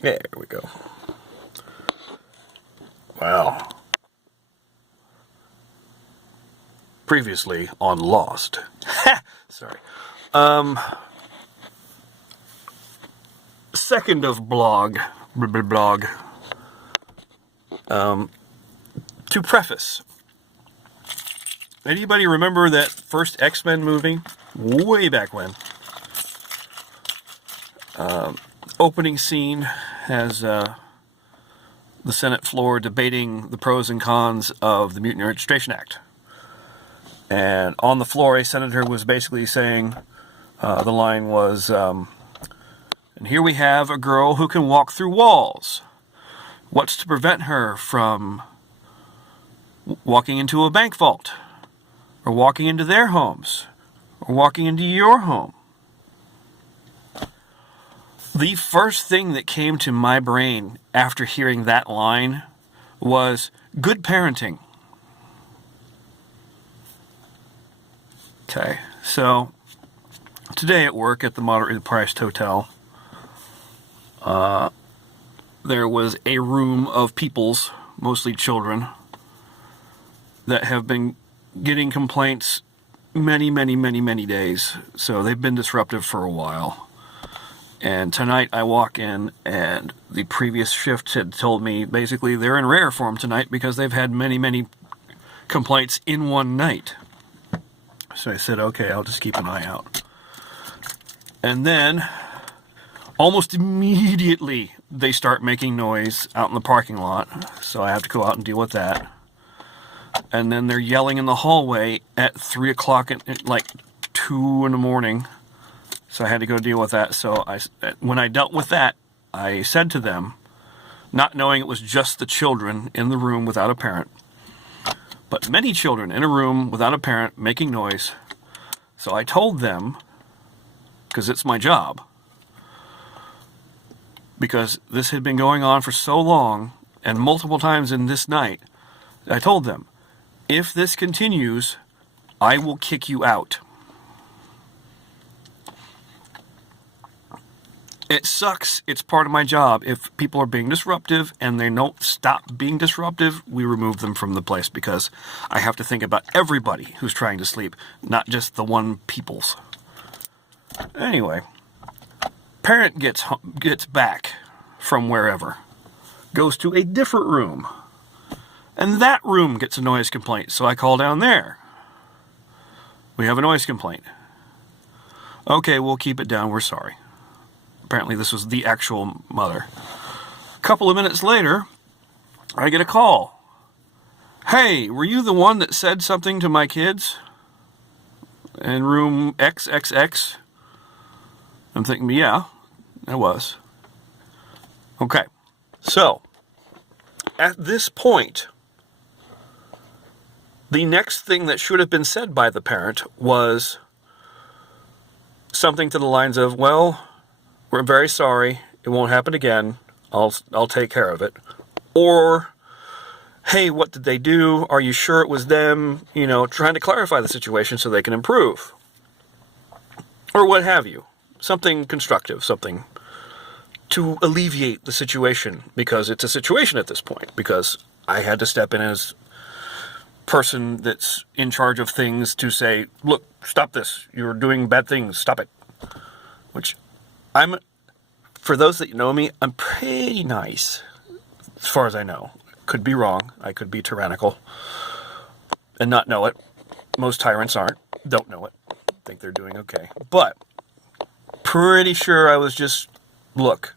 There we go. Wow. Previously on Lost. Sorry. Second of blog. To preface. Anybody remember that first X-Men movie? Way back when. Opening scene has the Senate floor debating the pros and cons of the Mutiny Registration Act. And on the floor, a senator was basically saying, the line was, and here we have a girl who can walk through walls. What's to prevent her from walking into a bank vault? Or walking into their homes? Or walking into your home? The first thing that came to my brain after hearing that line was good parenting. Okay, so today at work at the moderately priced hotel, there was a room of peoples, mostly children, that have been getting complaints many days. So they've been disruptive for a while. And tonight I walk in and the previous shift had told me basically they're in rare form tonight because they've had many complaints in one night. So I said, okay, I'll just keep an eye out. And then, almost immediately, they start making noise out in the parking lot. So I have to go out and deal with that. And then they're yelling in the hallway at 3 o'clock, like 2 in the morning. So I had to go deal with that. So when I dealt with that, I said to them, not knowing it was just the children in the room without a parent, but many children in a room without a parent making noise. So I told them, because it's my job, because this had been going on for so long and multiple times in this night, I told them, if this continues, I will kick you out. It sucks. It's part of my job. If people are being disruptive and they don't stop being disruptive, we remove them from the place because I have to think about everybody who's trying to sleep, not just the one peoples. Anyway, parent gets back from wherever, goes to a different room, and that room gets a noise complaint, so I call down there. We have a noise complaint. Okay, we'll keep it down. We're sorry. Apparently this was the actual mother. A couple of minutes later, I get a call. Hey, were you the one that said something to my kids in room XXX? I'm thinking, yeah, I was. Okay, so at this point, the next thing that should have been said by the parent was something to the lines of, well, we're very sorry, it won't happen again, I'll take care of it. Or, hey, what did they do? Are you sure it was them? You know, trying to clarify the situation so they can improve. Or what have you. Something constructive, something to alleviate the situation, because it's a situation at this point, because I had to step in as person that's in charge of things to say, look, stop this, you're doing bad things, stop it. Which for those that know me, I'm pretty nice, as far as I know. Could be wrong, I could be tyrannical, and not know it. Most tyrants don't know it, think they're doing okay. But, pretty sure I was just, look,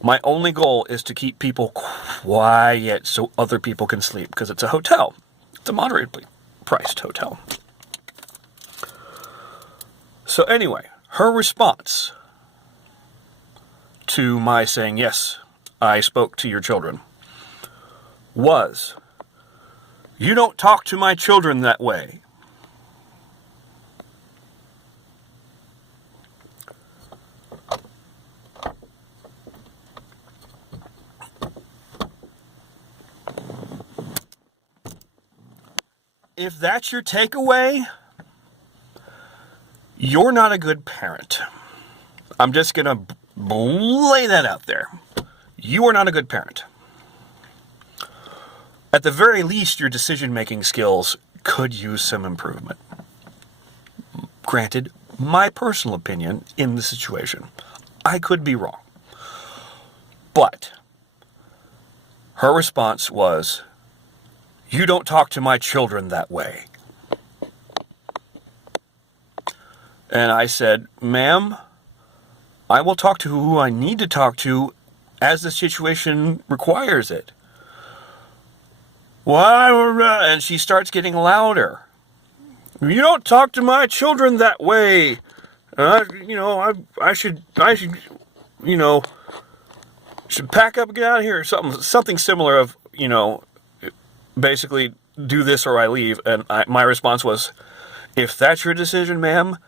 my only goal is to keep people quiet so other people can sleep, because it's a hotel. It's a moderately priced hotel. So anyway, her response to my saying, yes, I spoke to your children, was, you don't talk to my children that way. If that's your takeaway, you're not a good parent. I'm just going to lay that out there. You are not a good parent. At the very least, your decision-making skills could use some improvement. Granted, my personal opinion in the situation, I could be wrong. But her response was, "You don't talk to my children that way." And I said, "Ma'am, I will talk to who I need to talk to as the situation requires it." And she starts getting louder. "You don't talk to my children that way. I should pack up and get out of here." Something similar of, basically do this or I leave. And my response was, "If that's your decision, ma'am,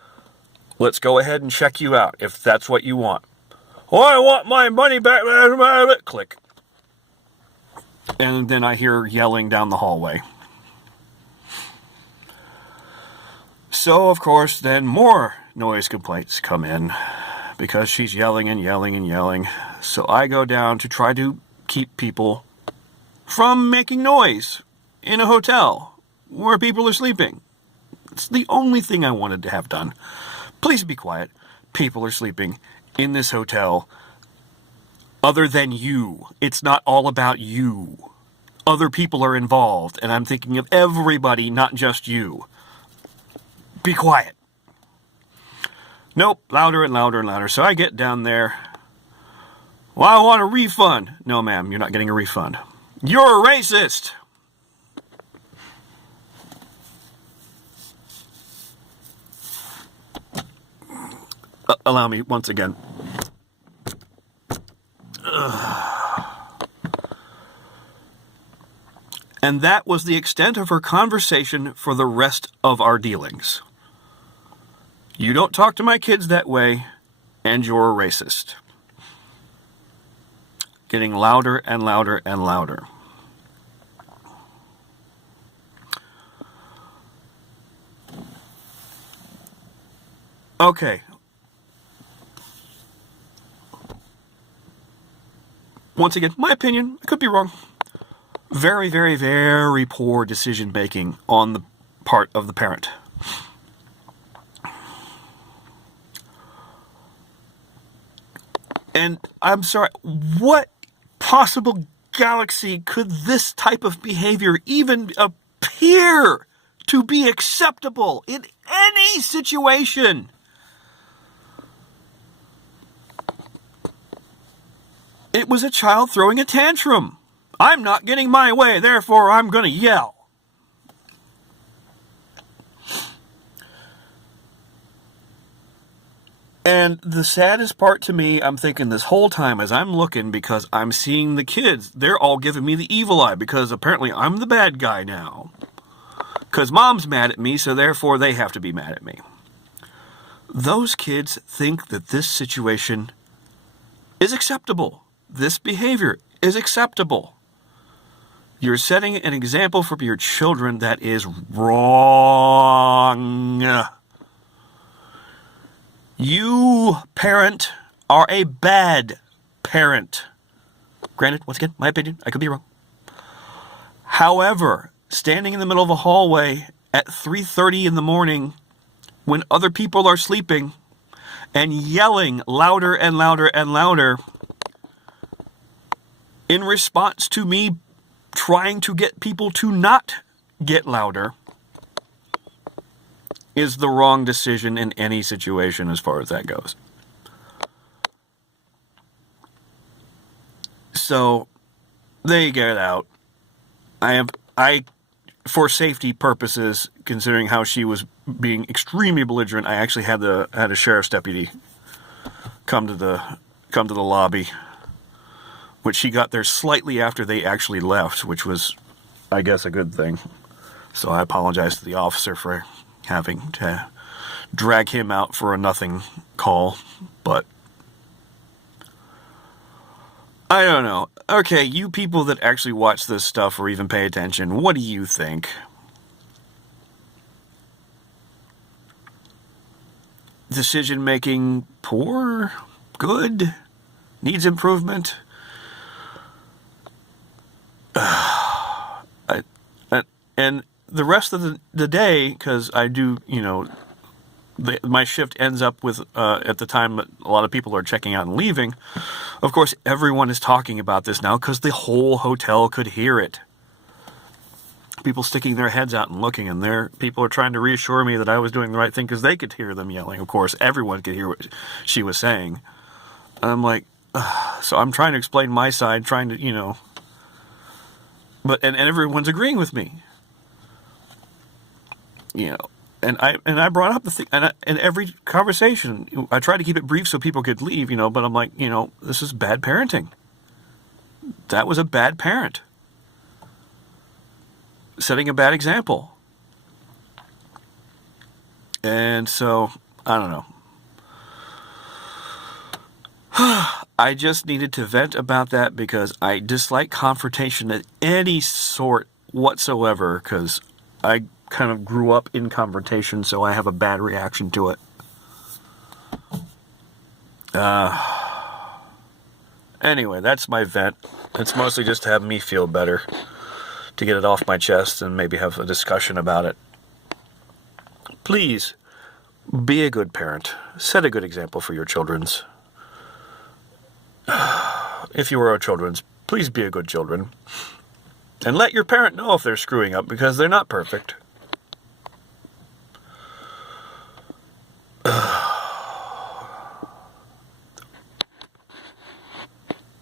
let's go ahead and check you out if that's what you want." "Oh, I want my money back." Click. And then I hear yelling down the hallway. So, of course, then more noise complaints come in because she's yelling and yelling and yelling. So I go down to try to keep people from making noise in a hotel where people are sleeping. It's the only thing I wanted to have done. Please be quiet. People are sleeping in this hotel other than you. It's not all about you. Other people are involved, and I'm thinking of everybody, not just you. Be quiet. Nope, louder and louder and louder. So I get down there. "Well, I want a refund." "No, ma'am, you're not getting a refund. You're a racist." Allow me once again. And that was the extent of her conversation for the rest of our dealings. "You don't talk to my kids that way, and you're a racist." Getting louder and louder and louder. Okay. Once again, my opinion, I could be wrong. Very, very, very poor decision making on the part of the parent. And I'm sorry, what possible galaxy could this type of behavior even appear to be acceptable in any situation? It was a child throwing a tantrum. I'm not getting my way, therefore I'm going to yell. And the saddest part to me, I'm thinking this whole time as I'm looking, because I'm seeing the kids, they're all giving me the evil eye because apparently I'm the bad guy now. Because mom's mad at me, so therefore they have to be mad at me. Those kids think that this situation is acceptable. This behavior is acceptable. You're setting an example for your children that is wrong. You, parent, are a bad parent. Granted, once again, my opinion, I could be wrong. However, standing in the middle of a hallway at 3:30 in the morning when other people are sleeping and yelling louder and louder and louder in response to me trying to get people to not get louder is the wrong decision in any situation as far as that goes. So they get out. I for safety purposes, considering how she was being extremely belligerent, I actually had a sheriff's deputy come to the lobby, which she got there slightly after they actually left, which was, I guess, a good thing. So I apologize to the officer for having to drag him out for a nothing call, but I don't know. Okay, you people that actually watch this stuff or even pay attention, what do you think? Decision making poor? Good? needs improvement. And the rest of the day, because I do, my shift ends up with, at the time that a lot of people are checking out and leaving, of course, everyone is talking about this now because the whole hotel could hear it. People sticking their heads out and looking, and people are trying to reassure me that I was doing the right thing because they could hear them yelling. Of course, everyone could hear what she was saying. And I'm like, so I'm trying to explain my side, trying to, but and everyone's agreeing with me. And I brought up the thing, and in every conversation, I tried to keep it brief so people could leave, but I'm like, this is bad parenting. That was a bad parent. Setting a bad example. And so, I don't know. I just needed to vent about that because I dislike confrontation at any sort whatsoever, because I kind of grew up in confrontation, so I have a bad reaction to it. Anyway, that's my vent. It's mostly just to have me feel better, to get it off my chest and maybe have a discussion about it. Please, be a good parent. Set a good example for your children's. If you are a children's, please be a good children. And let your parent know if they're screwing up, because they're not perfect.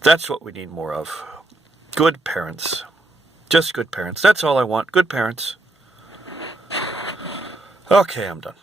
That's what we need more of. Good parents. Just good parents. That's all I want. Good parents. Okay, I'm done.